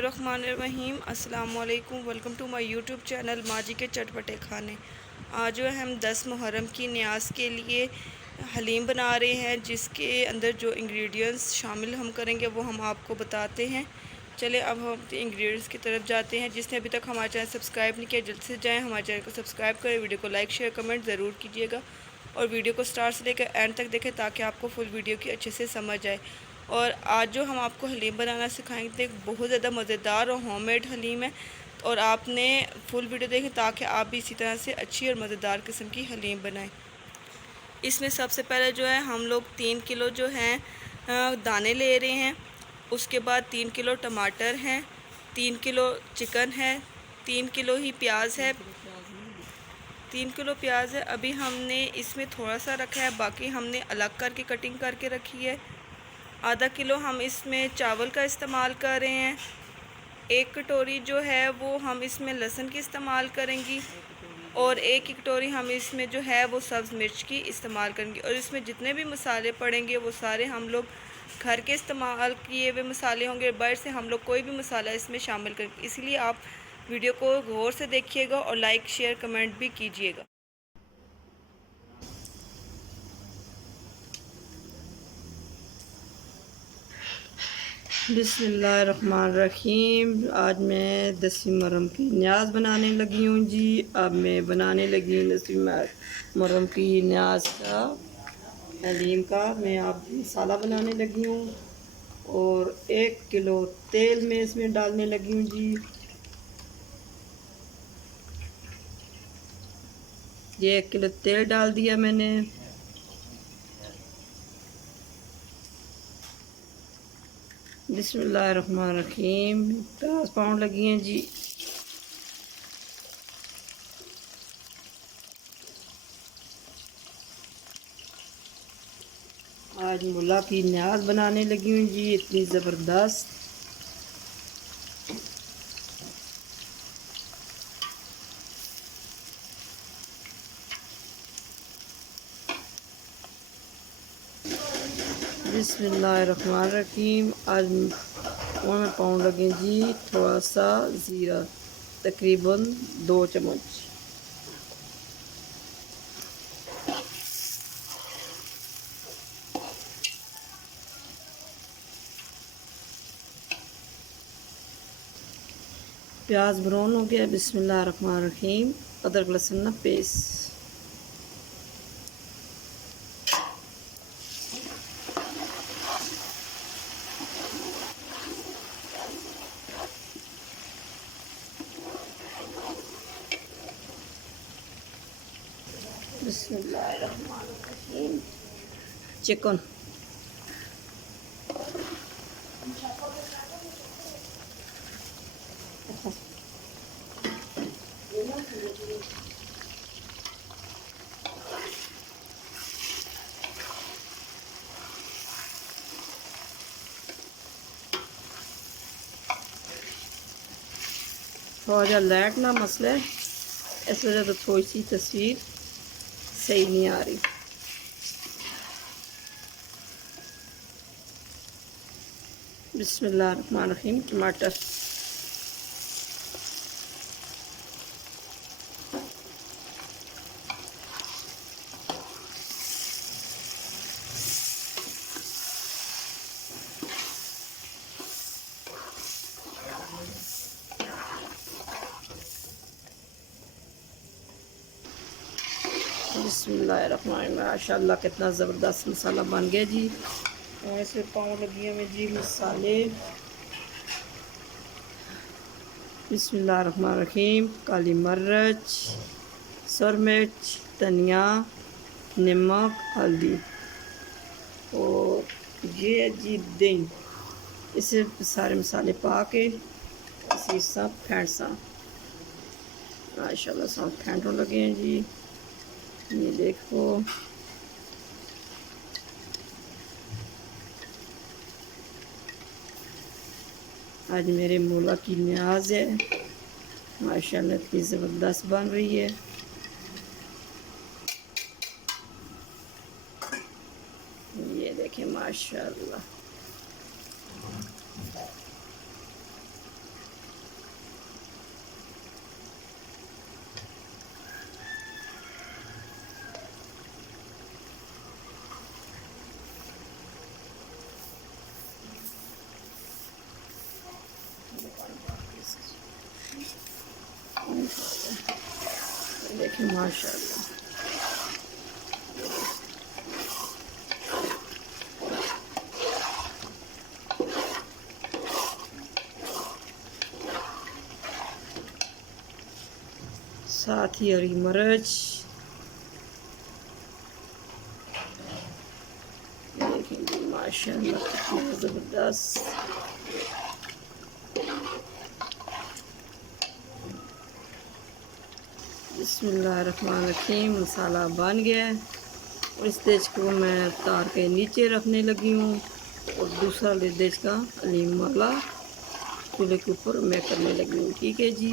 बिस्मिल्लाहिर्रहमानिर्रहीम। अस्सलाम वालेकुम। Welcome to my YouTube channel माजी के चटपटे खाने। आज जो है हम 10 मुहर्रम की न्याज़ के लिए हलीम बना रहे हैं, जिसके अंदर जो इंग्रेडिएंट्स शामिल हम करेंगे वो हम आपको बताते हैं। चले अब हम इंग्रेडिएंट्स की तरफ जाते हैं। जिसने अभी तक हमारा चैनल सब्सक्राइब नहीं किया जल्द से जाएँ, हमारे चैनल को सब्सक्राइब करें, वीडियो को लाइक शेयर कमेंट ज़रूर कीजिएगा और वीडियो को स्टार्ट से लेकर एंड तक देखें ताकि आपको फुल वीडियो की अच्छे से समझ आए। और आज जो हम आपको हलीम बनाना सिखाएंगे बहुत ज़्यादा मज़ेदार और होममेड हलीम है, और आपने फुल वीडियो देखें ताकि आप भी इसी तरह से अच्छी और मज़ेदार किस्म की हलीम बनाएं। इसमें सबसे पहले जो है हम लोग 3 किलो जो हैं दाने ले रहे हैं। उसके बाद 3 किलो टमाटर हैं, 3 किलो चिकन है, 3 किलो ही प्याज है, 3 किलो प्याज है। अभी हमने इसमें थोड़ा सा रखा है, बाकी हमने अलग करके कटिंग करके रखी है। आधा किलो हम इसमें चावल का इस्तेमाल कर रहे हैं। 1 कटोरी जो है वो हम इसमें लहसुन की इस्तेमाल करेंगी, और 1 कटोरी हम इसमें जो है वो सब्ज़ मिर्च की इस्तेमाल करेंगे। और इसमें जितने भी मसाले पड़ेंगे वो सारे हम लोग घर के इस्तेमाल किए हुए मसाले होंगे, बाहर से हम लोग कोई भी मसाला इसमें शामिल करेंगे। इसलिए आप वीडियो को गौर से देखिएगा और लाइक शेयर कमेंट भी कीजिएगा। बिस्मिल्लाहिर्रहमानिर्रहीम। आज मैं 10वीं मुहर्रम की न्याज़ बनाने लगी हूँ जी। अब मैं बनाने लगी हूँ 10वीं मुहर्रम की न्याज़ का हलीम का मैं अब मसाला बनाने लगी हूँ, और 1 किलो तेल मैं इसमें डालने लगी हूँ जी। ये 1 किलो तेल डाल दिया मैंने। बिस्मिल्लाहिर्रहमानिर्रहीम। 50 पाउंड लगी हैं जी। आज मुला की न्याज़ बनाने लगी हूँ जी, इतनी ज़बरदस्त। बिस्मिल्लाहिर्रहमानिर्रहीम। आज में पाउंड लगे जी थोड़ा सा ज़ीरा, तकरीबन 2 चम्मच। प्याज ब्राउन हो गया। बिस्मिल्लाहिर्रहमानिर्रहीम। अदरक लहसुन पेस्ट। बिस्मिल्लाहिर्रहमानिर्रहीम। चिकन थोड़ा जा लाइट ना मसला है, इस वजह से थोड़ी सी तस्वीर सही नहीं आ रही। बिस्मिल्लाहिर्रहमानिर्रहीम। टमाटर बिस्मिल्लाहिर्रहमानिर्रहीम। माशाअल्लाह कितना ज़बरदस्त मसाला बन गया जी। और इसमें पाउंड लगी हमें जी मसाले। बिस्मिल्लाहिर्रहमानिर्रहीम। काली मिर्च, सुर मिर्च, धनिया, नमक, हल्दी, और ये जी दही। इसे सारे मसाले पा के इसी सब फेंट सा माशाल्लाह सब फेंटों लगे हैं जी। ये देखो आज मेरे मूला की न्याज़ है, माशाल्लाह इतनी ज़बरदस्त बन रही है। ये देखें माशाल्लाह। देखें माशाल्लाह। साथ ही हरी मिर्च, देखें जी माशाल्लाह कितना ज़बरदस्त। बिस्मिल्लाहिर्रहमानिर्रहीम। मसाला बन गया है और इस देश को मैं तार के नीचे रखने लगी हूँ और दूसरा देश का हलीम वाला चूल्हे के ऊपर मैं करने लगी हूँ। ठीक है जी,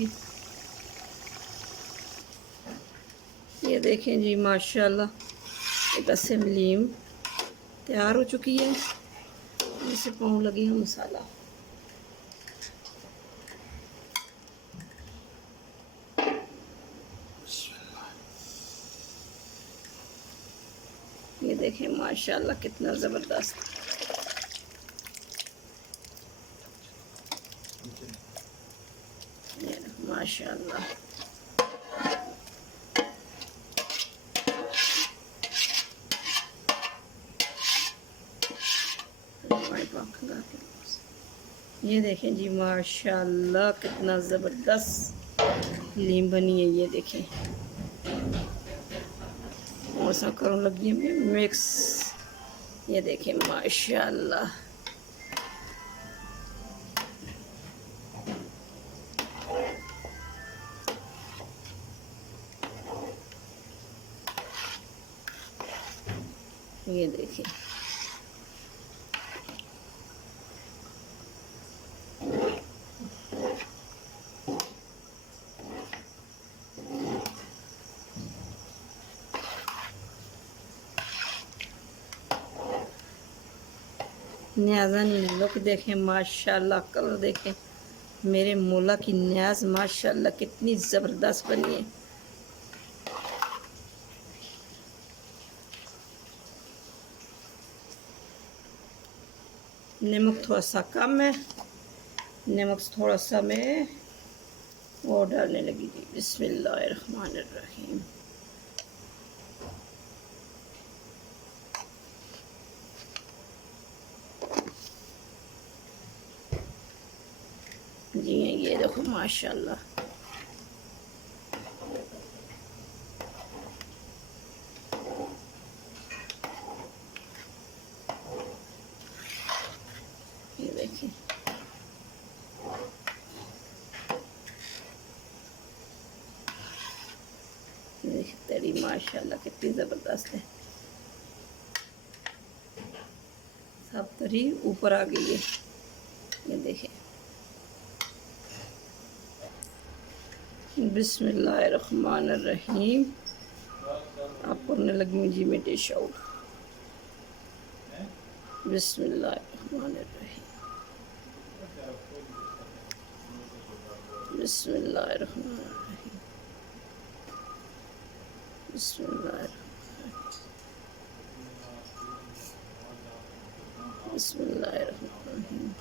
ये देखें जी माशाल्लाह एक अस्से हलीम तैयार हो चुकी है। इसे पाँव लगी है मसाला। ये देखें माशाल्लाह कितना ज़बरदस्त। माशाल्लाह ये देखें जी माशाल्लाह कितना ज़बरदस्त हलीम बनी है। ये देखें और सब करूँ लगी है मिक्स। ये देखें माशाल्लाह ये देखें न्याज़ानी लुक देखें माशाल्लाह। कलर देखें मेरे मोला की न्याज माशाल्लाह कितनी ज़बरदस्त बनी है। नमक थोड़ा सा कम है, नमक थोड़ा सा मैं और डालने लगी थी। बिस्मिल्लाहिर्रहमानिर्रहीम। जी ये देखो माशाल्लाह ये देखिए तरी माशाल्लाह कितनी ज़बरदस्त है। सब तरी ऊपर आ गई है। ये देखें बिस्मिल्लाहिर्रहमानिर्रहीम। आप करने लगी जी मैं डिश आउट। बिस्मिल्लाहिर्रहमानिर्रहीम। बिस्मिल्लाहिर्रहमानिर्रहीम। बिस्मिल्लाहिर्रहमानिर्रहीम। बिस्मिल्लाहिर्रहमानिर्रहीम।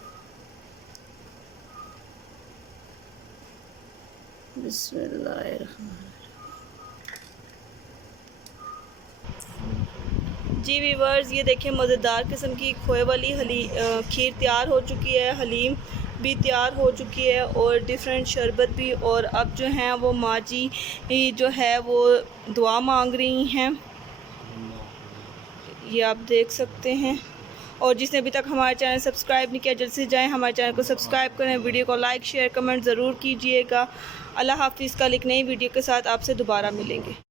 बिस्मिल्लाहिर्रहमानिर्रहीम। जी वीवर्स, ये देखें मज़ेदार किस्म की खोए वाली खीर तैयार हो चुकी है, हलीम भी तैयार हो चुकी है और डिफरेंट शरबत भी। और अब जो हैं वो माँ जी जो है वो दुआ मांग रही हैं, ये आप देख सकते हैं। और जिसने अभी तक हमारे चैनल सब्सक्राइब नहीं किया जल्द से जाएं हमारे चैनल को सब्सक्राइब करें, वीडियो को लाइक शेयर कमेंट ज़रूर कीजिएगा। अल्लाह हाफिज़। कल एक नई वीडियो के साथ आपसे दोबारा मिलेंगे।